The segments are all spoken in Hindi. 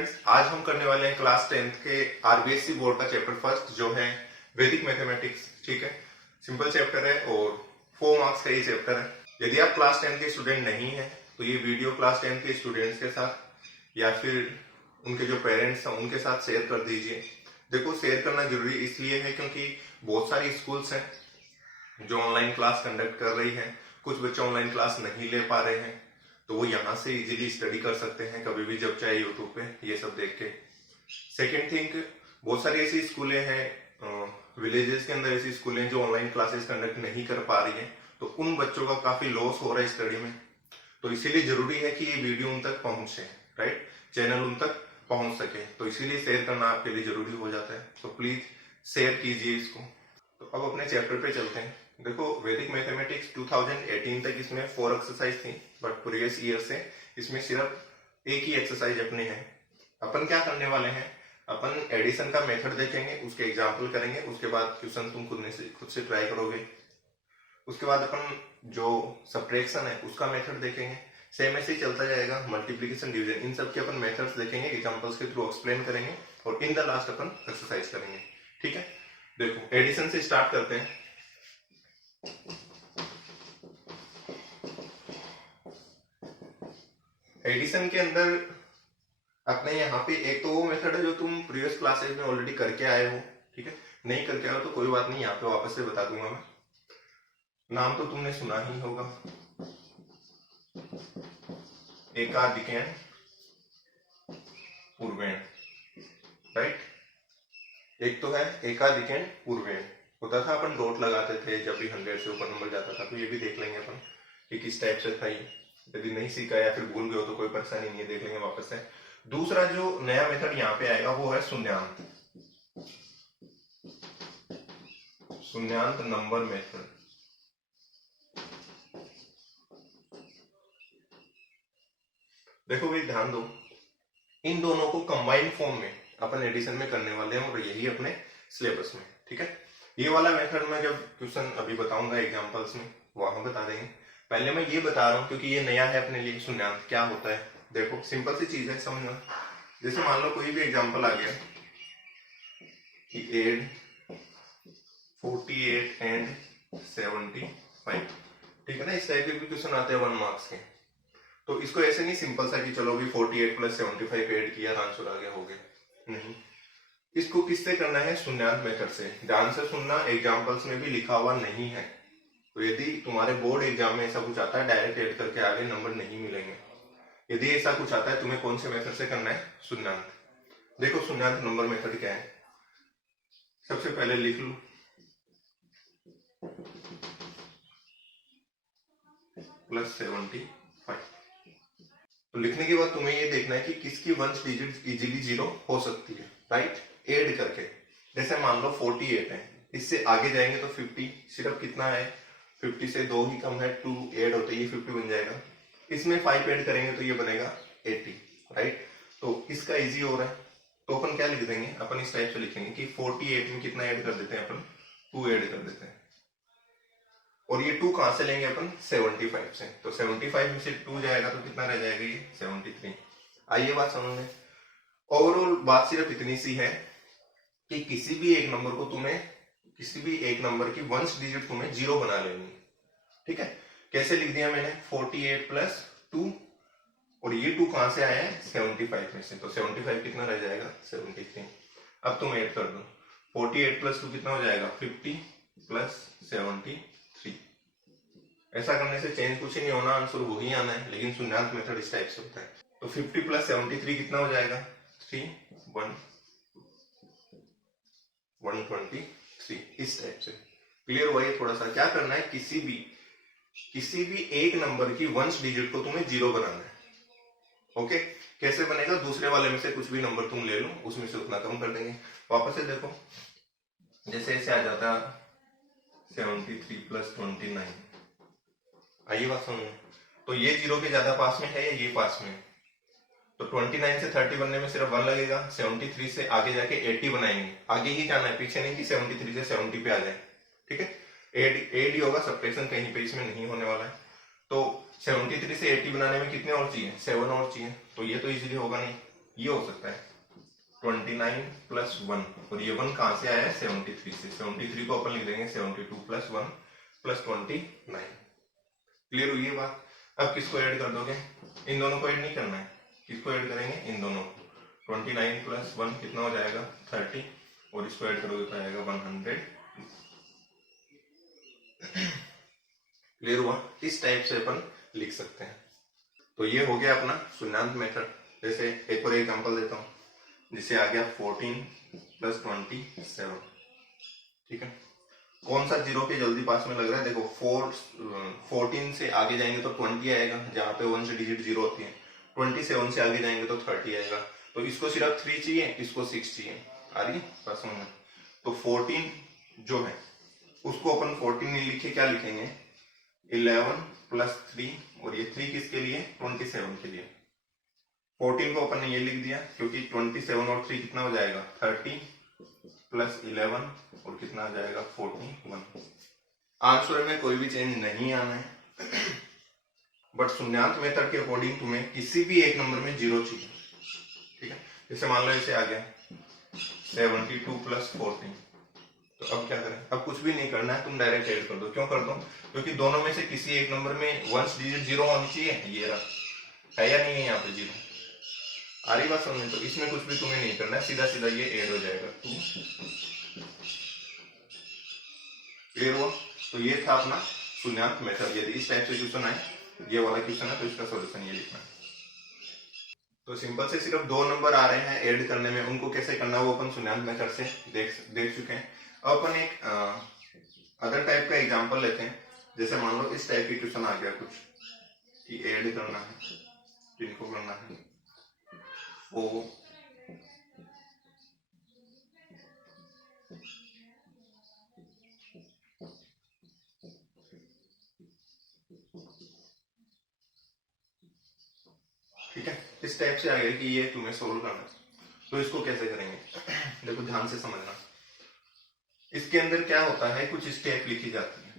स्टूडेंट्स, आज हम करने वाले हैं क्लास 10th के आरबीएससी बोर्ड का चैप्टर फर्स्ट जो है वैदिक मैथमेटिक्स। ठीक है, सिंपल चैप्टर है और 4 मार्क्स का ये चैप्टर है। यदि आप क्लास 10 के स्टूडेंट नहीं है तो ये वीडियो क्लास 10 के स्टूडेंट्स के साथ या फिर उनके जो पेरेंट्स हैं उनके साथ शेयर कर दीजिए। देखो, शेयर करना जरूरी इसलिए है क्योंकि बहुत सारी स्कूल्स हैं जो ऑनलाइन क्लास कंडक्ट कर रही है। कुछ बच्चे ऑनलाइन क्लास नहीं ले पा रहे हैं तो वो यहाँ से इजीली स्टडी कर सकते हैं कभी भी जब चाहे यूट्यूब पे ये सब देख के। सेकेंड थिंग, बहुत सारी ऐसी स्कूलें हैं विलेजेस के अंदर, ऐसी स्कूलें जो ऑनलाइन क्लासेस कंडक्ट नहीं कर पा रही हैं, तो उन बच्चों का काफी लॉस हो रहा है स्टडी में। तो इसीलिए जरूरी है कि ये वीडियो उन तक पहुंचे, राइट, चैनल उन तक पहुंच सके। तो इसीलिए शेयर करना आपके लिए जरूरी हो जाता है। तो प्लीज शेयर कीजिए इसको। तो अब अपने चैप्टर पे चलते हैं। देखो, वैदिक मैथमेटिक्स 2018 तक इसमें 4 एक्सरसाइज थी, बट प्रीवियस ईयर से इसमें सिर्फ एक ही एक्सरसाइज अपने हैं। अपन क्या करने वाले हैं, अपन एडिशन का मेथड देखेंगे, उसके एग्जाम्पल करेंगे, उसके बाद क्वेश्चन तुम खुद से ट्राई करोगे। उसके बाद अपन जो सब्ट्रैक्शन है उसका मेथड देखेंगे। सेम ऐसे ही चलता जाएगा, मल्टीप्लीकेशन, डिवीजन, इन सब के अपन मेथड्स देखेंगे, एग्जांपल्स के थ्रू एक्सप्लेन करेंगे और in the last upon exercise करेंगे। ठीक है, देखो एडिशन से स्टार्ट करते हैं। एडिशन के अंदर अपने यहाँ पे एक तो वो मेथड है जो तुम प्रीवियस क्लासेस में ऑलरेडी करके आए हो। ठीक है, नहीं करके आए हो तो कोई बात नहीं, यहाँ पे वापस से बता दूंगा मैं। नाम तो तुमने सुना ही होगा, एकाधिकैन पूर्वेण, राइट। एक तो है एकाधिकैन पूर्वेण, होता था अपन डॉट लगाते थे जब भी 100 से ऊपर नंबर जाता था। तो ये भी देख लेंगे अपन कि किस टाइप से था ये। यदि नहीं सीखा या फिर भूल गए हो तो कोई परेशानी नहीं है, देख लेंगे वापस से। दूसरा जो नया मेथड यहाँ पे आएगा वो है शून्यांत, शून्यांत नंबर मेथड। देखो भाई, ध्यान दो, इन दोनों को कंबाइंड फॉर्म में अपन एडिशन में करने वाले हैं और यही अपने सिलेबस में। ठीक है, ये वाला मेथड में जब क्वेश्चन अभी बताऊंगा एग्जांपल्स में वहां बता देंगे। पहले मैं ये बता रहा हूँ क्योंकि ये नया है अपने लिए। शून्यांत क्या होता है, देखो सिंपल सी चीज है, समझना। जैसे मान लो कोई भी एग्जांपल आ गया कि एड 48 एंड 75, ठीक है ना, इस टाइप के भी क्वेश्चन आते हैं 1 मार्क्स के। तो इसको ऐसे नहीं सिंपल सा कि चलो भी 48 प्लस 75 ऐड किया आंसर आ गया, हो गया, नहीं। इसको किससे करना है, शून्यांत मेथड से। ध्यान से सुनना, एग्जांपल्स में भी लिखा हुआ नहीं है। तो यदि तुम्हारे बोर्ड एग्जाम में ऐसा कुछ आता है डायरेक्ट ऐड करके आगे नंबर नहीं मिलेंगे। यदि ऐसा कुछ आता है तुम्हें कौन से मेथड से करना है, शून्यांत। देखो शून्यांत नंबर मेथड क्या है, सबसे पहले लिख लो +75। तो लिखने के बाद तुम्हें ये देखना है कि किसकी 1 डिजिट इजीली 0 हो सकती है, राइट, ऐड करके। जैसे मान लो 48 है, इससे आगे जाएंगे तो 50, सिर्फ कितना है 50 से 2 ही कम है, 2 ऐड होते ये 50 बन जाएगा। इसमें 5 ऐड करेंगे तो ये बनेगा 80, राइट। तो इसका इजी हो रहा है तो अपन क्या लिख देंगे, अपन इस टाइप से लिखेंगे कि 48 में कितना ऐड कर देते हैं अपन, 2 ऐड कर देते हैं। और ये 2 कहां से लेंगे अपन, 75 से। तो 75 में से 2 जाएगा तो कितना रह जाएगा, ये 73। आइए बात समझ में। ओवरऑल बात सिर्फ इतनी सी है कि किसी भी एक नंबर को तुम्हें, किसी भी एक नंबर की 1 डिजिट तुम्हें 0 बना लेनी। ठीक है, कैसे लिख दिया मैंने, 48 प्लस 2, और ये 2 कहां से आया है, 75 में से। तो 75 कितना रह जाएगा, 73। अब तुम ऐड कर दो, 48 प्लस 2 कितना हो जाएगा, 50 प्लस 73। ऐसा करने से चेंज कुछ ही नहीं होना, आंसर वही आना है, लेकिन शून्यांत मेथड इस टाइप से होता है। तो 50 प्लस 73 कितना हो जाएगा, 123, इस टाइप से। क्लियर हुआ ये? थोड़ा सा क्या करना है, किसी भी एक नंबर की 1 डिजिट को तुम्हें 0 बनाना है। ओके, कैसे बनेगा, दूसरे वाले में से कुछ भी नंबर तुम ले लो, उसमें से उतना कम कर देंगे। वापस से देखो, जैसे ऐसे आ जाता 73 प्लस 29। आइए बात समझ में। तो ये 0 के ज्यादा पास में है या ये पास में है, तो 29 से 30 बनने में सिर्फ 1 लगेगा। 73 से आगे जाके 80 बनाएंगे, आगे ही जाना है, पीछे नहीं कि 73 से 70 पे आ जाए। ठीक है, एड ही होगा, सब्ट्रैक्शन कहीं पे इसमें नहीं होने वाला है। तो 73 से 80 बनाने में कितने और चाहिए, 7 और चाहिए। तो ये तो इजीली होगा नहीं, ये हो सकता है 29 प्लस 1, और ये 1 कहां से आया है 73 से। 73 को अपन लिख देंगे 72 प्लस 1 प्लस 29। क्लियर हुई है बात। अब किसको ऐड कर दोगे, इन दोनों को ऐड नहीं करना है, किसको ऐड करेंगे, इन दोनों को। 29 प्लस 1 कितना हो जाएगा 30, और इसको ऐड करोगे तो आएगा 100। क्लियर हुआ। इस टाइप से अपन लिख सकते हैं। तो ये हो गया अपना शून्यांत मेथड। जैसे एक और एग्जांपल देता हूं, जिसे आ गया 14 प्लस 27। ठीक है, कौन सा जीरो के जल्दी पास में लग रहा है, देखो 14 से आगे जाएंगे तो 20 आएगा, जहां पे 1 से डिजिट जीरो होती है। 27 से आगे जाएंगे तो 30 आएगा। तो इसको सिर्फ 3 चाहिए, इसको 6 चाहिए। आ रही है पास में। तो 14 जो है उसको अपन 14 नहीं लिखे, क्या लिखेंगे 11 प्लस 3, और ये 3 किसके लिए 27 के लिए। 14 को अपन ने ये लिख दिया, क्योंकि 27 और 3 कितना हो जाएगा 30 प्लस 11, और कितना आ जाएगा 41। आंसर में कोई भी चेंज नहीं आना है, बट शून्यांत मेथड के अकॉर्डिंग तुम्हें किसी भी एक नंबर में जीरो चाहिए। ठीक है, जैसे मान लो इसे आ गया 72 प्लस 14। तो अब क्या करें, अब कुछ भी नहीं करना है, तुम डायरेक्ट ऐड कर दो। क्यों कर दो, क्योंकि दोनों में से किसी एक नंबर में 1 डिजिट जीरो होनी चाहिए। ये रहा, है या नहीं है यहाँ पे जीरो। आ रही बात समझ। तो इसमें कुछ भी तुम्हें नहीं करना है, सीधा सीधा ये ऐड हो जाएगा 2। क्लियर हुआ। तो ये था अपना शून्यांत मेथड। यदि इस टाइप से क्वेश्चन आए, ये वाला क्वेश्चन है, तो इसका सॉल्यूशन ये लिखना है। तो सिंपल से सिर्फ 2 नंबर आ रहे हैं ऐड करने में, उनको कैसे करना है वो अपन शून्यांत मेथड से देख चुके हैं। अब अपन एक अदर टाइप का एग्जांपल लेते हैं। जैसे मान लो इस टाइप की क्वेश्चन आ गया कुछ कि ऐड करना है, किनको करना है 4 ठीक है, इस टाइप से आ गया कि ये तुम्हें सोल्व करना है। तो इसको कैसे करेंगे, देखो ध्यान से समझना। इसके अंदर क्या होता है, कुछ स्टेप लिखी जाती है।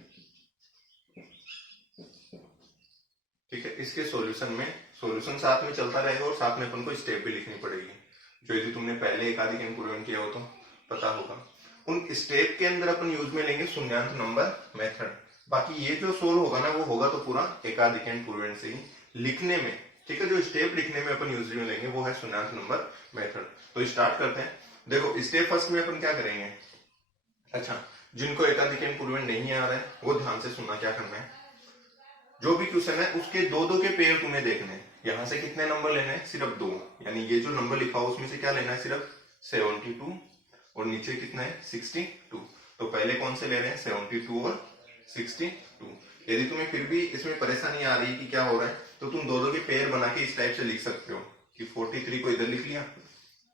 ठीक है, इसके सॉल्यूशन साथ में चलता रहेगा, और साथ में अपन को स्टेप भी लिखनी पड़ेगी, जो यदि तुमने पहले एकाधिक इंप्रूवमेंट किया हो तो पता होगा। उन स्टेप के अंदर अपन यूज में लेंगे शून्यांत नंबर मेथड। बाकी ये जो सोल्व होगा ना, वो होगा तो पूरा एकाधिक इंप्रूवमेंट से ही लिखने में। ठीक है, जो स्टेप लिखने में अपन यूज में लेंगे वो है शून्यांत नंबर मेथड। तो स्टार्ट करते हैं। देखो स्टेप फर्स्ट में अपन क्या करेंगे, अच्छा जिनको एकाधिक इंप्रूवमेंट नहीं आ रहा है वो ध्यान से सुनना। क्या करना है, जो भी क्वेश्चन है उसके दो दो के पेयर तुम्हें देखने हैं। यहां से कितने नंबर लेने हैं, सिर्फ 2। यानी ये जो नंबर लिखा हो उसमें से क्या लेना है, सिर्फ 72, और नीचे कितना है 62। तो पहले कौन से ले रहे हैं 72 और 62। यदि तुम्हें फिर भी इसमें परेशानी आ रही है कि क्या हो रहा है, तो तुम दो दो के पेयर बना के इस टाइप से लिख सकते हो कि 43 को इधर लिख लिया,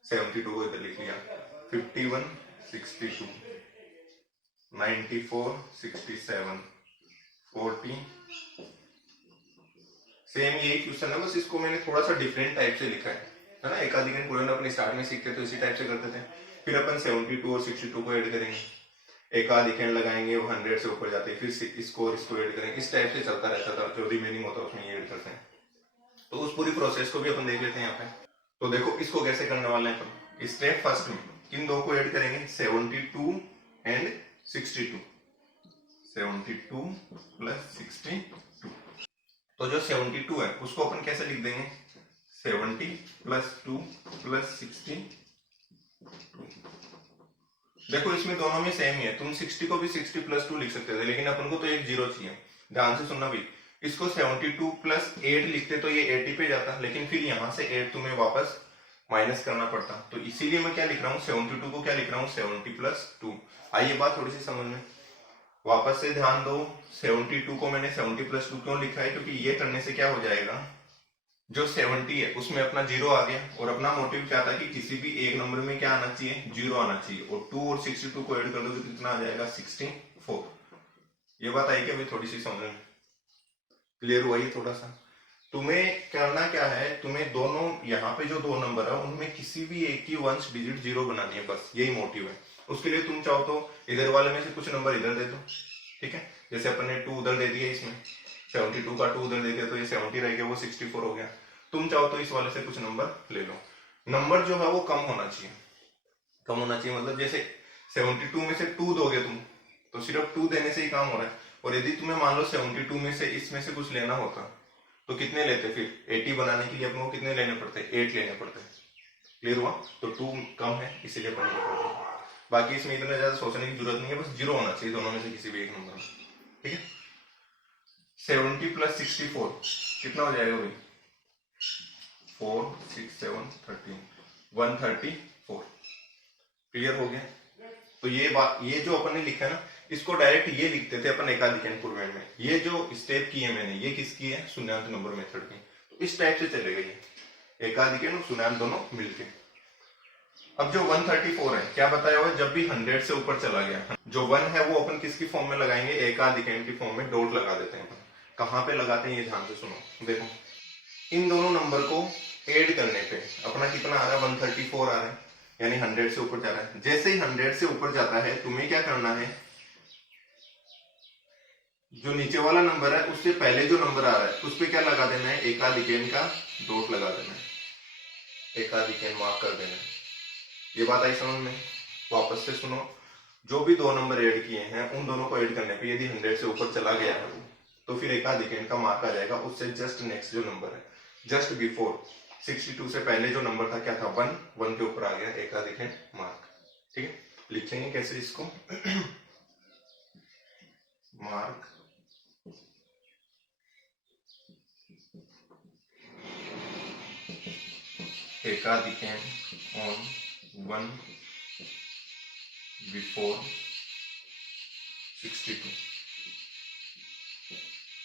72 को इधर लिख लिया, 51 62, 94 67, 40। सेम यही क्वेश्चन है, बस इसको मैंने थोड़ा सा डिफरेंट टाइप से लिखा है ना। एकाधिक इंप्रूवमेंट अपने स्टार्ट में सीखते तो इसी टाइप से करते थे। फिर अपन 72 और 62 को ऐड करेंगे, एकाधिक लगाएंगे, वो 100 से ऊपर जाते हैं, फिर इसको और इसको ऐड करेंगे। इस टाइप से चलता रहता था, जो रिमेनिंग होता है उसमें ये ऐड करते हैं। तो उस पूरी प्रोसेस को भी अपन देख लेते हैं यहाँ पे। तो देखो इसको कैसे करने वाले हैं अपन। स्टेप फर्स्ट में किन दो को ऐड करेंगे, 72 एंड 62। 72 प्लस 62। तो जो 72 है उसको अपन कैसे लिख देंगे, 70 प्लस 2 प्लस 62। देखो इसमें दोनों में सेम ही है, तुम 60 को भी 60 प्लस 2 लिख सकते थे, लेकिन अपन को तो एक जीरो चाहिए। ध्यान से सुनना भाई, इसको 72 प्लस 8 लिखते तो ये 80 पे जाता, लेकिन फिर यहां से 8 तुम्हें वापस माइनस करना पड़ता। तो इसीलिए मैं क्या लिख रहा हूँ, 72 को क्या लिख रहा हूँ 70 प्लस 2। आइए बात थोड़ी सी समझ में, वापस से ध्यान दो। 72 को मैंने 70 प्लस 2 क्यों लिखा है, क्योंकि ये करने से क्या हो जाएगा, जो 70 है उसमें अपना जीरो आ गया, और अपना मोटिव क्या था कि किसी भी एक नंबर में क्या आना चाहिए, जीरो आना चाहिए। और 2 और 62 को ऐड कर दो तो कितना आ जाएगा 64। ये बात आई क्या भाई, थोड़ी सी समझ में क्लियर हुआ ये थोड़ा सा। तुम्हें करना क्या है, तुम्हें दोनों यहाँ पे जो दो नंबर है उनमें किसी भी एक की 1 डिजिट जीरो बनानी है, बस यही मोटिव है। उसके लिए तुम चाहो तो इधर वाले में से कुछ नंबर इधर दे दो। ठीक है, जैसे अपन ने 2 उधर दे दिया, इसमें 72 का 2 उधर दे दिया, तो ये 70 रह गया, वो 64 हो गया। तुम चाहो तो इस वाले से कुछ नंबर ले लो। नंबर जो है वो कम होना चाहिए। कम होना चाहिए मतलब जैसे 72 में से 2 दोगे तुम तो सिर्फ 2 देने से ही काम हो रहा है। और यदि तुम्हें मान लो 72 में से इसमें से कुछ लेना होता तो कितने लेते, फिर 80 बनाने के लिए अपने को कितने लेने पड़ते, 8 लेने पड़ते। क्लियर हुआ? तो 2 कम है इसीलिए बनने पड़ते हैं। बाकी इसमें इतना ज्यादा सोचने की जरूरत नहीं है, बस 0 होना चाहिए दोनों में से किसी भी एक नंबर में। ठीक है। 70 प्लस 64 कितना हो जाएगा भाई? 4 6 7 13 134। क्लियर हो गया? तो ये बात, ये जो अपन ने लिखा है ना, इसको डायरेक्ट ये लिखते थे अपन एकाधिक पूर्वेण में। ये जो स्टेप की है मैंने, ये किसकी है? शून्यान्त नंबर मेथड की। तो इस टाइप से चलेगा ये, एकाधिक और शून्यान्त दोनों मिलके। अब जो 134 है, क्या बताया हुआ है? जब भी 100 से ऊपर चला गया, जो 1 है वो अपन किसकी फॉर्म में लगाएंगे? एकाधिक की फॉर्म में डॉट लगा देते हैं अपन। कहां पे लगाते हैं ये ध्यान से सुनो। देखो इन दोनों नंबर को ऐड करने पे अपना कितना आ रहा है? 134 आ रहा है, यानी 100 से ऊपर जा रहा है। जैसे ही 100 से ऊपर जाता है तुम्हें क्या करना है? जो नीचे वाला नंबर है उससे पहले जो नंबर आ रहा है उस पर क्या लगा देना है? एकाधिक का डॉट लगा देना है, एकाधिक मार्क कर देना है। ये बात आई समझ में? वापस से सुनो, जो भी दो नंबर ऐड किए हैं उन दोनों को ऐड करने पे यदि 100 से ऊपर चला गया है वो, तो फिर एकाधिक का मार्क आ जाएगा। उससे जस्ट नेक्स्ट जो नंबर है, जस्ट बिफोर 62 से पहले जो नंबर था क्या था? 1 के ऊपर आ गया एकाधिक मार्क। ठीक है, लिखेंगे कैसे इसको? मार्क एकाधिक ऑन 1 बिफोर 62।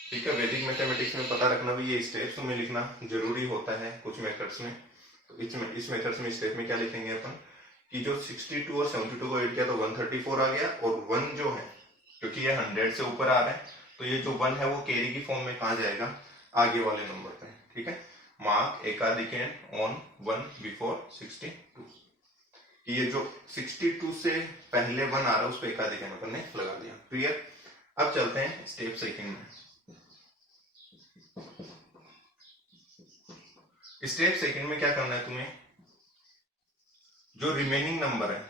ठीक है, वैदिक मैथमेटिक्स में पता रखना भी ये स्टेप्स में लिखना जरूरी होता है कुछ मेथड्स में। तो इस मेथड्स में स्टेप में क्या लिखेंगे अपन कि जो 62 और 72 को ऐड किया तो 134 आ गया, और 1 जो है क्योंकि ये 100 से ऊपर आ रहा है तो ये जो 1 है वो कैरी की फॉर्म में कहा जाएगा? आगे वाले नंबर पे। ठीक है, मार्क एकाधिक ऑन 1 बिफोर 62। ये जो 62 से पहले 1 आ रहा है उस पर एकाधिक अपन ने लगा दिया। क्लियर? अब चलते हैं स्टेप सेकंड में। स्टेप सेकंड में क्या करना है तुम्हें? जो रिमेनिंग नंबर है,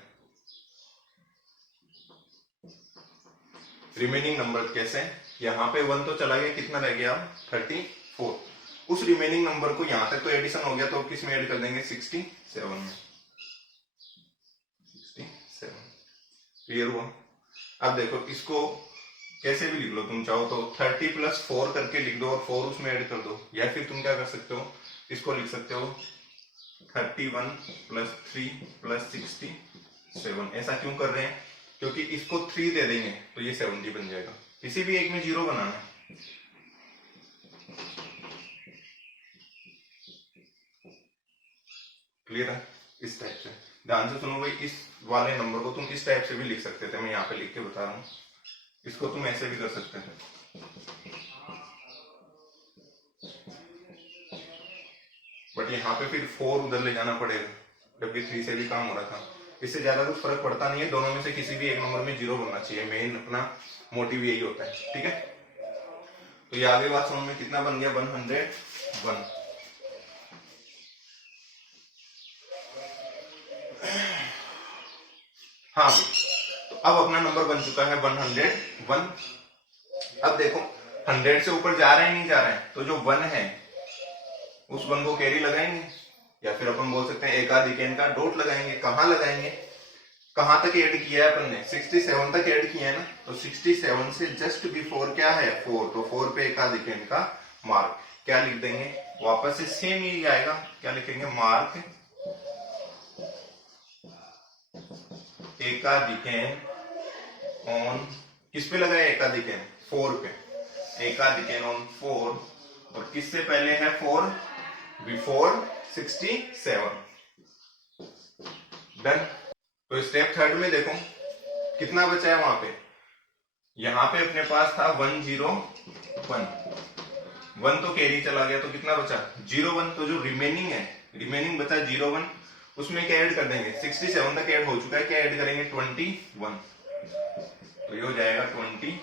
रिमेनिंग नंबर कैसे? यहाँ पे 1 तो चला गया, कितना रह गया? 34। उस रिमेनिंग नंबर को यहां तक तो एडिशन हो गया, तो किस में ऐड कर देंगे? 67 में। 67। क्लियर हुआ? अब देखो इसको कैसे भी लिख लो, तुम चाहो तो 30 प्लस 4 करके लिख दो और 4 उसमें ऐड कर दो, या फिर तुम क्या कर सकते हो, इसको लिख सकते हो 31 प्लस 3 प्लस 67। ऐसा क्यों कर रहे हैं? क्योंकि इसको 3 दे देंगे तो ये 70 बन जाएगा। किसी भी एक में 0 बनाना है। क्लियर है? इस टाइप से ध्यान से सुनो भाई, इस वाले नंबर को तुम इस टाइप से भी लिख सकते थे, मैं यहाँ पे लिख के बता रहा हूँ। इसको तुम ऐसे भी कर सकते थे, बट यहाँ पे फिर 4 उधर ले जाना पड़ेगा, जबकि 3 से भी काम हो रहा था। इससे ज्यादा कुछ फर्क पड़ता नहीं है, दोनों में से किसी भी एक नंबर में 0 बनना चाहिए, मेन अपना मोटिव यही होता है। ठीक है, तो ये आगे बात समझ में कितना बन गया? 101। हाँ, तो अब अपना नंबर बन चुका है 101। अब देखो 100 से ऊपर जा रहा है नहीं जा रहा है, तो जो 1 है उस 1 को कैरी लगाएंगे, या फिर अपन बोल सकते हैं एकाधिक का डॉट लगाएंगे। कहां लगाएंगे? कहां तक ऐड किया है अपन ने? 67 तक ऐड किया है ना, तो 67 से जस्ट बिफोर क्या है? 4, तो 4 पे एकाधिक का मार्क क्या लिख देंगे? वापस से सेम ही आएगा, क्या लिखेंगे? मार्क एकाधिक ऑन, किस पे लगाया? एकाधिक 4 पे, एकाधिक ऑन 4, और किससे पहले है? 4 बिफोर 67। डन। तो स्टेप थर्ड में देखो कितना बचा है वहां पे। यहां पे अपने पास था 101, 1 तो कैरी चला गया, तो कितना बचा? 01। तो जो रिमेनिंग है, रिमेनिंग बचा 01, उसमें क्या ऐड कर देंगे? 67 तक ऐड हो चुका है, क्या ऐड करेंगे? 21, तो ये हो जाएगा 22।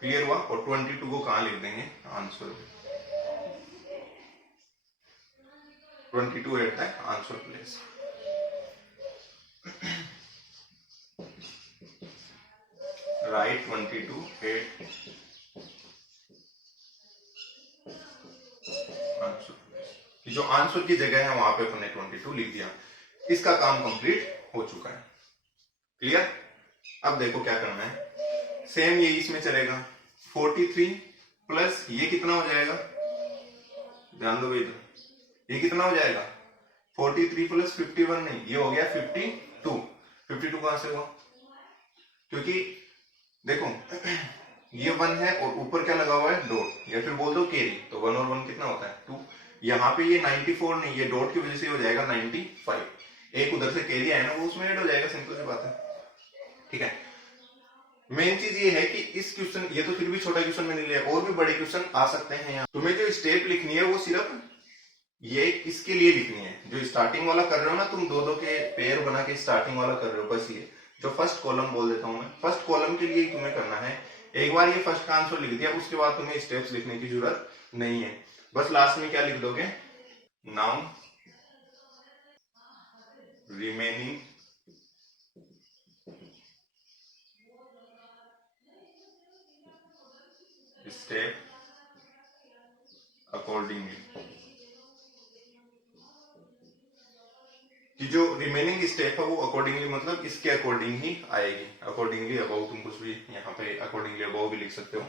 क्लियर हुआ? और 22 को कहां लिख देंगे? Answer. 22 at the answer place. Right 22 at answer place. जो आंसर की जगह है वहां पे अपने 22 लिख दिया। इसका काम कंप्लीट हो चुका है। क्लियर? अब देखो क्या करना है, सेम ये इसमें चलेगा। 43 प्लस ये कितना हो जाएगा, ध्यान दो इधर, ये कितना हो जाएगा 43 प्लस 51 नहीं, ये हो गया 52। 52 कहां से हुआ, क्योंकि देखो ये 1 है और ऊपर क्या लगा हुआ है डॉट, या फिर बोल दो कैरी, तो 1 और 1 कितना होता है 2। यहाँ पे ये 94 नहीं, ये डॉट की वजह से हो जाएगा 95। एक उधर से कैरी आया ना, वो उसमें ऐड हो जाएगा, सिंपल सी बात है। ठीक है, मेन चीज ये है कि इस क्वेश्चन, ये तो फिर भी छोटा क्वेश्चन में नहीं लिया, और भी बड़े क्वेश्चन आ सकते हैं। यहाँ तुम्हें जो स्टेप लिखनी है वो सिर्फ ये इसके लिए लिखनी है। जो स्टार्टिंग वाला कर रहे हो ना तुम, दो दो के पेयर बना के स्टार्टिंग वाला कर रहे हो, बस ये जो फर्स्ट कॉलम बोल देता हूं मैं, फर्स्ट कॉलम के लिए तुम्हें करना है। एक बार ये फर्स्ट का आंसर लिख दिया, उसके बाद तुम्हें स्टेप्स लिखने की जरूरत नहीं है। बस लास्ट में क्या लिख दोगे, नाउ रिमेनिंग स्टेप अकॉर्डिंगली, कि जो रिमेनिंग स्टेप है वो अकॉर्डिंगली मतलब इसके अकॉर्डिंग ही आएगी। अकॉर्डिंगली अबाउ, तुम कुछ भी यहाँ पे अकॉर्डिंगली अबाउ भी लिख सकते हो।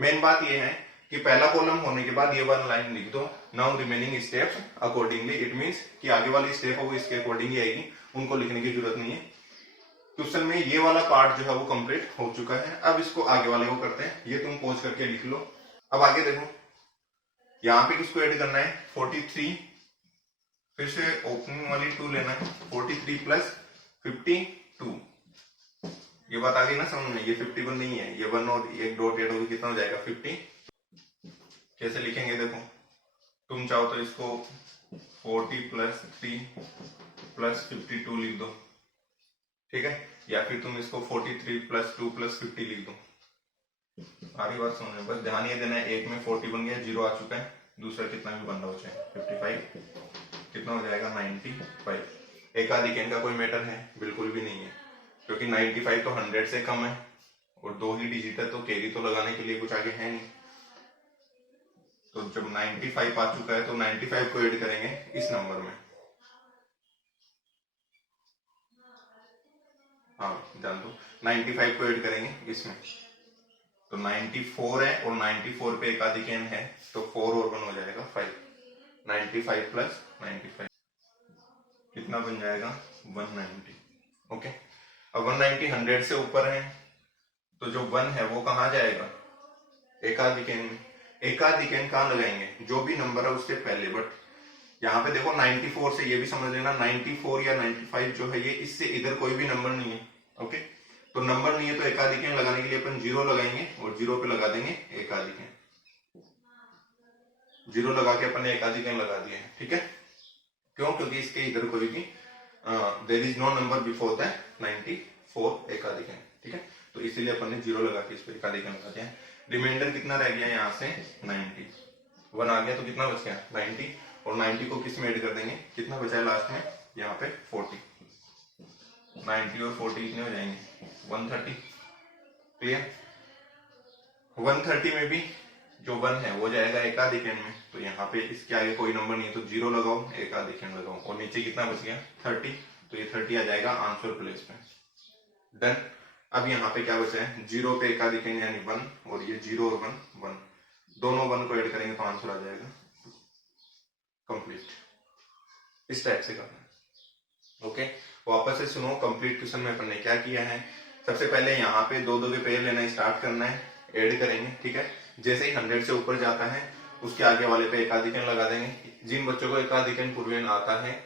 मेन बात ये है कि पहला कॉलम होने के बाद ये 1 लाइन लिख दो, now remaining steps accordingly. It means कि आगे वाली स्टेप है वो इसके अकॉर्डिंग ही आएगी, उनको लिखने की जरूरत नहीं है। क्वेश्चन में ये वाला पार्ट जो है वो कंप्लीट हो चुका है। अब इसको आगे वाले को करते हैं, ये तुम पॉज करके लिख लो। अब आगे देखो, यहाँ पे किसको ऐड करना है 43, फिर से ओपनिंग वाली 2 लेना है, 43 प्लस 52। ये बात आ गई ना समझ में, ये 51 नहीं है, ये 1 और एक डॉट ऐड होगी, कितना हो जाएगा 50। कैसे लिखेंगे देखो, तुम चाहो तो इसको 40 प्लस 3 प्लस 52 लिख दो, ठीक है, या फिर तुम इसको 43 प्लस 2 प्लस 50 लिख दो। आगे बात समझ में, बस ध्यान ये देना है, एक में 40 बन गया, 0 आ चुका है, दूसरा कितना भी बन रहा हो चाहे 55, कितना हो जाएगा 95। एक आधी का कोई मैटर है, बिल्कुल भी नहीं है, क्योंकि 95 तो 100 से कम है और 2 ही डिजिट है, तो कैरी तो लगाने के लिए कुछ आगे है नहीं। तो जब 95 आ चुका है तो 95 को ऐड करेंगे इस नंबर में। हाँ जान दो, 95 को ऐड करेंगे इसमें, तो 94 है और 94 पे एक आधी कैन है, तो 4 और 1 हो जाएगा 5। 95 प्लस 95 कितना बन जाएगा 190। ओके, अब 190 100 से ऊपर है, तो जो 1 है वो कहाँ जाएगा एकाधिकन में। एकाधिकन कहाँ लगाएंगे, जो भी नंबर है उससे पहले। बट यहाँ पे देखो 94 से ये भी समझ लेना, 94 या 95 जो है ये, इससे इधर कोई भी नंबर नहीं है। ओके, तो नंबर नहीं है तो एकाधिकन लगाने के लिए अपन 0 लगाएंगे और 0 पे लगा देंगे एकाधिकन। 0 लगा के अपन ने एकाधिकन लगा दिया है, ठीक है। क्यों, क्योंकि इसके इधर कोई भी there is no number before the 94 एकाधिकन, ठीक है, तो इसीलिए अपन ने 0 लगा के इस पे एकाधिकन लगा दिया। रिमाइंडर कितना रह गया यहाँ से 90, 1 आ गया तो कितना बच गया 90, और 90 को किस में ऐड कर देंगे, कितना बचा है लास्ट में यहाँ पे 40। 90 और 40 कितने हो जाएंगे 130। क्लियर, 130 में भी जो 1 है वो जाएगा एकाधिकन में, तो यहाँ पे इसके आगे कोई नंबर नहीं है तो 0 लगाओ एकाधिकन लगाओ, और नीचे कितना बच गया 30, तो ये 30 आ जाएगा आंसर प्लेस पे। डन। अब यहाँ पे क्या बचा है 0 पे एकाधिकन यानी 1, और ये 0 और 1 1, दोनों 1 को ऐड करेंगे तो आंसर आ जाएगा कंप्लीट। इस टाइप से करना है। ओके, वापस से सुनो, कंप्लीट क्वेश्चन में अपन ने क्या किया है। सबसे पहले यहाँ पे 2 2 के पेयर लेना स्टार्ट करना है, ऐड करेंगे, ठीक है। जैसे ही 100 से ऊपर जाता है उसके आगे वाले पे एकाधिकन लगा देंगे। जिन बच्चों को एकाधिकन पूर्वेन आता है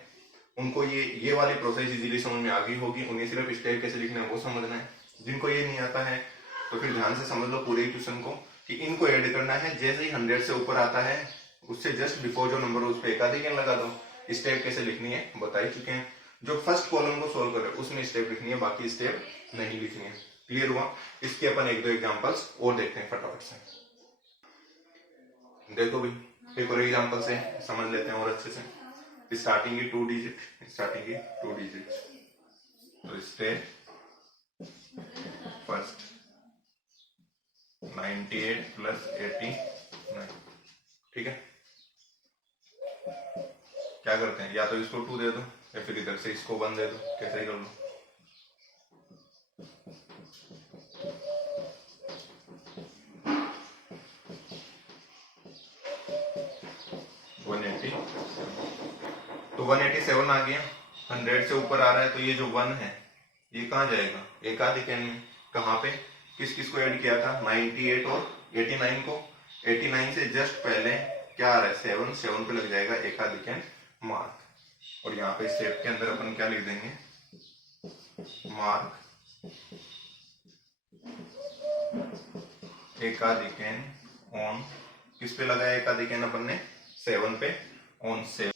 उनको ये वाली प्रोसेस इजीली समझ में आ गई होगी, उन्हें सिर्फ स्टेप कैसे लिखना है वो समझना है। जिनको ये नहीं आता है तो फिर ध्यान से समझ लो पूरे क्वेश्चन को, कि इनको ऐड करना है। जैसे ही 100 से ऊपर आता है उससे जस्ट बिफोर जो नंबर उस पर एकाधिकन लगा दो। स्टेप कैसे लिखनी है बता ही चुके हैं, जो फर्स्ट कॉलम को सोल्व कर रहे हैं उसमें स्टेप लिखनी है, बाकी स्टेप नहीं लिखनी है। क्लियर हुआ। इसके अपन 1 2 एग्जांपल्स और देखते हैं फटाफट से। देखो भाई, एक और एग्जांपल से समझ लेते हैं और अच्छे से। स्टार्टिंग की 2 डिजिट, स्टार्टिंग की 2 डिजिट। तो स्टेप फर्स्ट 98 प्लस 89, ठीक है। क्या करते हैं, या तो इसको 2 दे दो या फिर इधर से इसको 1 दे दो, कैसे ही कर लो। तो 187 आ गया, 100 से ऊपर आ रहा है, तो ये जो 1 है ये कहाँ जाएगा, एकाधिक एन में। कहाँ पे, किस किस को ऐड किया था, 98 और 89 को। 89 से जस्ट पहले क्या आ रहा है, 7, 7 पे लग जाएगा एकाधिक एन मार्क। और यहाँ पे स्टेप के अंदर अपन क्या लिख देंगे, मार्क एकाधिक एन ऑन, किस पे लगाया एकाधिक एन अपन ने, 7 पे, ऑन 7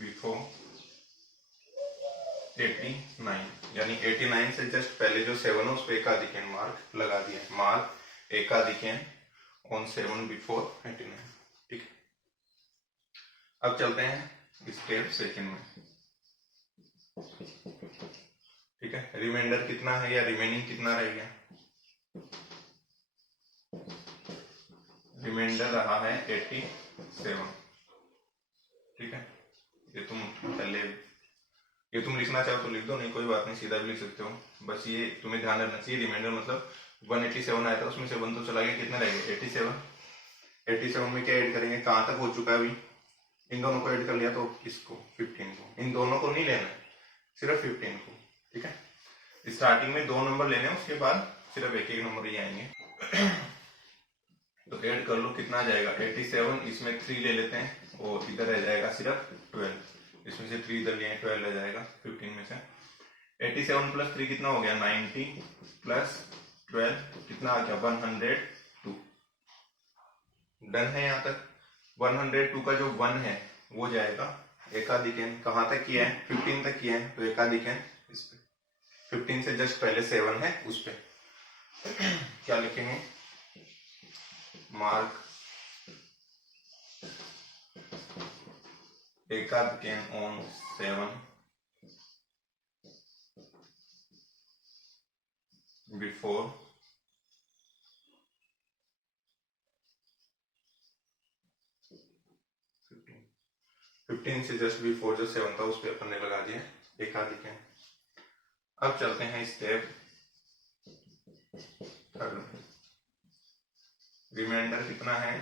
बिफोर 89, यानी 89 से जस्ट पहले जो 7 है उस पे एकाधिक एन मार्क लगा दिया, मार्क एकाधिक एन ऑन 7 बिफोर 89, ठीक है। अब चलते हैं स्टेप सेकंड में, ठीक है। रिमाइंडर कितना है या रिमेनिंग कितना रह गया, रिमाइंडर रहा है 87, ठीक है। ये तुम पहले, ये तुम लिखना चाहो तो लिख दो, नहीं कोई बात नहीं, सीधा भी लिख सकते हो। बस ये तुम्हें ध्यान रखना चाहिए, रिमाइंडर मतलब 187 आया था, उसमें से 1 तो चला गया, कितना रह गया 87। 87 में क्या ऐड करेंगे, कहाँ तक हो चुका है अभी, इन दोनों को ऐड कर लिया तो इसको 15 को, इन दोनों को नहीं लेना है, सिर्फ 15 को, ठीक है। स्टार्टिंग में 2 नंबर लेने हैं, उसके बाद सिर्फ एक एक नंबर ही आएंगे। तो ऐड कर लो, कितना आ जाएगा 87, इसमें 3 ले लेते हैं और इधर रह जाएगा सिर्फ 12, इसमें से 3 इधर लिए 12 रह जाएगा 15 में से। 87 प्लस 3 कितना हो गया, 90 प्लस 12 कितना आ गया, 102। डन है यहाँ तक। 102 का जो 1 है वो जाएगा एकाधिक एन, कहाँ तक किया है, 15 तक किया है, तो एकाधिक एन इस पे, 15 से जस्ट पहले 7 है उस पे क्या लिखेंगे, मार्क एकाधिक एन ऑन 7 बिफोर 15 से जस्ट बिफोर जो 7 था उस पे अपन ने लगा दिया एकाधिक एन। अब चलते हैं स्टेप थर्ड। रिमाइंडर कितना है,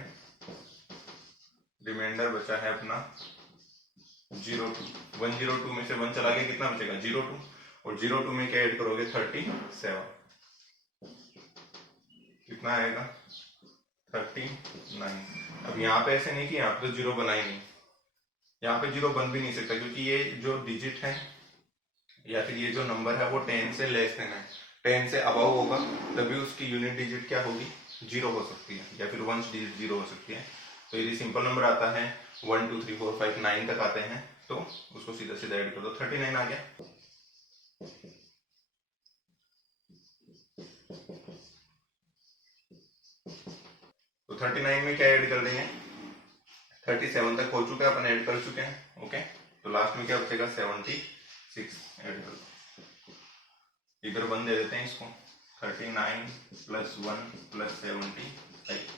रिमाइंडर बचा है अपना 02। 102 में से 1 चला गया, कितना बचेगा 02, और 02 में क्या ऐड करोगे 37, कितना आएगा 39। अब यहाँ पे ऐसे नहीं कि यहाँ पे तो 0 बना ही नहीं, यहाँ पे 0 बन भी नहीं सकता, क्योंकि ये जो डिजिट है या फिर ये जो नंबर है वो 10 से लेस देन है, 10 से अबव होगा तभी उसकी यूनिट डिजिट क्या होगी, 0 हो सकती है, या फिर वंस डिजिट 0 हो सकती है। तो यदि सिंपल नंबर आता है 1 2 3 4 5 9 तक आते हैं तो उसको सीधा सीधा ऐड कर दो, 39 आ गया। तो 39 में क्या ऐड कर देंगे, 37 तक हो चुका है, अपन ऐड कर चुके हैं, ओके। तो लास्ट में क्या बचेगा 76 ऐड कर दो, इधर 1 दे देते हैं इसको, 39 प्लस 1 प्लस 75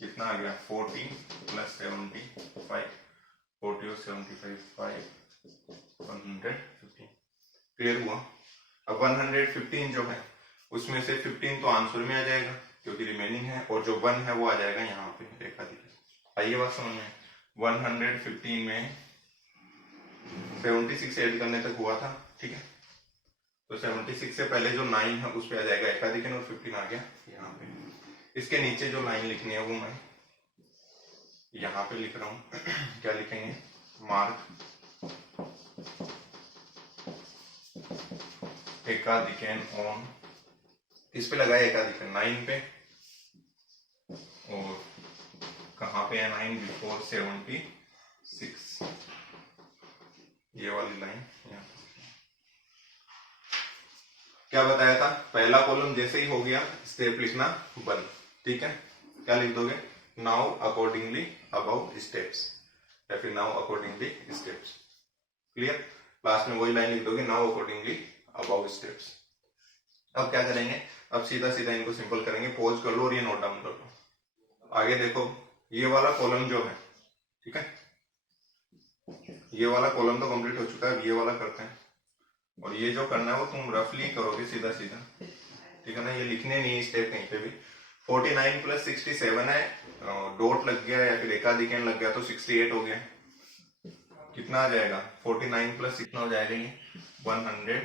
कितना आ गया 40 प्लस 75, 40 और 75 5 115, क्लियर हुआ। अब 115 जो है उसमें से 15 तो आंसर में आ जाएगा क्योंकि रिमेनिंग है, और जो 1 है वो आ जाएगा यहाँ पे एकाधिक। आइए बात समझ में, 115 में 76 ऐड करने तक हुआ था, ठीक है। तो 76 से पहले जो 9 है उस पे आ जाएगा एकाधिक और 15 आ गया यहाँ पे। इसके नीचे जो लाइन लिखनी है वो मैं यहाँ पे लिख रहा हूँ क्या लिखेंगे, मार्क एकाधिक ऑन, इस पे लगाया एकाधिक 9 पे, और कहाँ पे है 9 बिफोर 76, ये वाली लाइन यहाँ। क्या बताया था, पहला कॉलम जैसे ही हो गया स्टेप लिखना बंद, ठीक है। क्या लिख दोगे, नाउ अकॉर्डिंगली अबाउट स्टेप्स, या फिर now accordingly steps. Clear? Last में वही लाइन लिख दोगे, नाउ अकॉर्डिंगली अबाउ स्टेप्स। अब क्या करेंगे, अब सीधा सीधा इनको सिंपल करेंगे। पॉज कर लो और ये नोट डाउन कर लो। आगे देखो, ये वाला कॉलम जो है, ठीक है, ये वाला कॉलम तो कंप्लीट हो चुका है, अब ये वाला करते हैं। और ये जो करना है वो तुम रफली करोगे सीधा सीधा, ठीक है ना, ये लिखने नहीं स्टेप कहीं पे भी। 49 प्लस 67 है, डॉट लग गया या फिर एकाधिक लग गया तो 68 हो गया। कितना आ जाएगा, 49 प्लस कितना हो जाएगा, ये 117।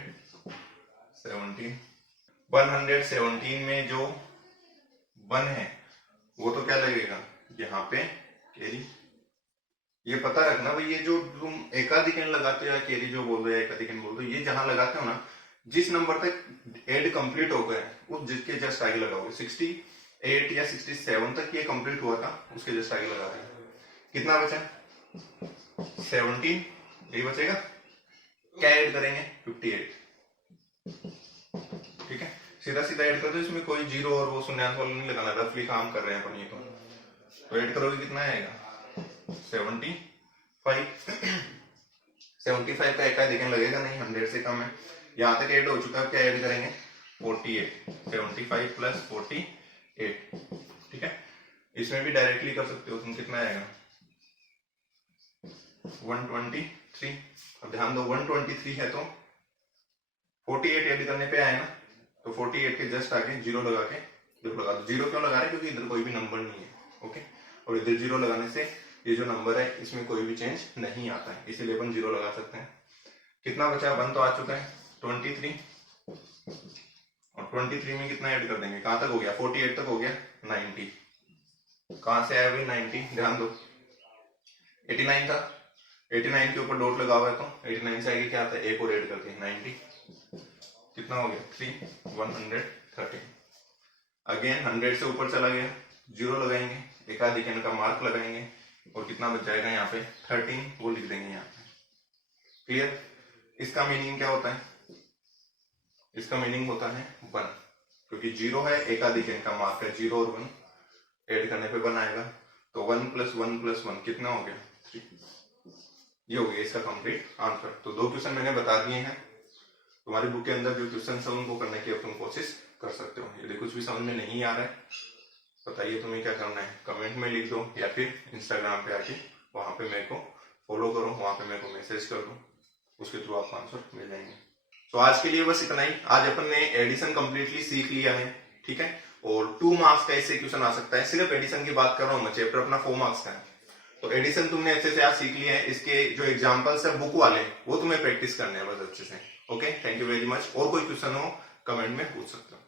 117 में जो 1 है वो तो क्या लगेगा यहाँ पे, कैरी। ये पता रखना भाई, ये जो तुम एकाधिक लगाते हो या कैरी जो बोल रहे हो, एकाधिक बोल रहे हो, ये जहां लगाते हो ना, जिस नंबर तक ऐड कंप्लीट हो गया उस जिसके जस्ट आगे लगाओगे। 68 या 67 तक ये कंप्लीट हुआ था, उसके जस्ट आगे लगा देंगे। कितना बचा, 17, यही बचेगा। क्या ऐड करेंगे, 58, ठीक है। सीधा सीधा ऐड कर दो, इसमें कोई जीरो और वो शून्याङ्क वाला नहीं लगाना, रफली काम कर रहे हैं अपन ये तो ऐड करोगे कितना आएगा, 75। 75 का एकाधिक लगेगा नहीं, 100 से कम है। यहाँ तक ऐड हो चुका है, क्या ऐड करेंगे, 48। 75 प्लस 48, ठीक है। इसमें भी डायरेक्टली कर सकते हो तुम, कितना आएगा, 123। अब ध्यान दो, 123 है तो 48 ऐड करने पे आए ना, तो 48 के जस्ट आगे जीरो लगा के देखो, लगा दो। जीरो क्यों लगा रहे हैं, क्योंकि इधर कोई भी नंबर नहीं है, ओके। और इधर जीरो लगाने से ये जो नंबर है इसमें कोई भी चेंज नहीं आता है, इसीलिए अपन जीरो लगा सकते हैं। कितना बचा, 1 तो आ चुका है, 23। और 23 में कितना ऐड कर देंगे, कहां तक हो गया, 48 तक हो गया, 90। कहां से आया भाई 90, ध्यान दो, 89 था, 89 के ऊपर डॉट लगा हुआ है तो 89 से आगे क्या आता है, एक और ऐड करते हैं, 90। कितना हो गया, 3, 113। अगेन 100 से ऊपर चला गया, जीरो लगाएंगे, एकाधिक का मार्क लगाएंगे, और कितना बच जाएगा यहाँ पे, 13, वो लिख देंगे यहाँ पे। क्लियर? इसका मीनिंग क्या होता है, इसका मीनिंग होता है 1, क्योंकि जीरो है, एकाधिक का मार्क है, 0 और 1 ऐड करने पे 1 आएगा, तो 1 + 1 + 1 कितना हो गया, 3। ये हो गया इसका कंप्लीट आंसर। तो 2 क्वेश्चन मैंने बता दिए हैं, तुम्हारी बुक के अंदर जो क्वेश्चन है उनको करने की अब तुम कोशिश कर सकते हो। यदि कुछ भी समझ में नहीं आ रहा है, बताइए तुम्हें क्या करना है, कमेंट में लिख दो, या फिर इंस्टाग्राम पे आके वहां पे मेरे को फॉलो करो, वहां पे मेरे को मैसेज कर दो, उसके थ्रू आपको आंसर मिल जाएंगे। तो आज के लिए बस इतना ही। आज अपन ने एडिशन कंप्लीटली सीख लिया है, ठीक है। और 2 मार्क्स का इससे क्वेश्चन आ सकता है, सिर्फ एडिशन की बात कर रहा हूँ मैं, चैप्टर अपना 4 मार्क्स का है, तो एडिशन तुमने अच्छे से आज सीख लिया है। इसके जो एग्जाम्पल्स है बुक वाले, वो तुम्हें प्रैक्टिस करने हैं बस अच्छे से। Okay, thank you very much. और कोई क्वेश्चन हो कमेंट में पूछ सकते हो।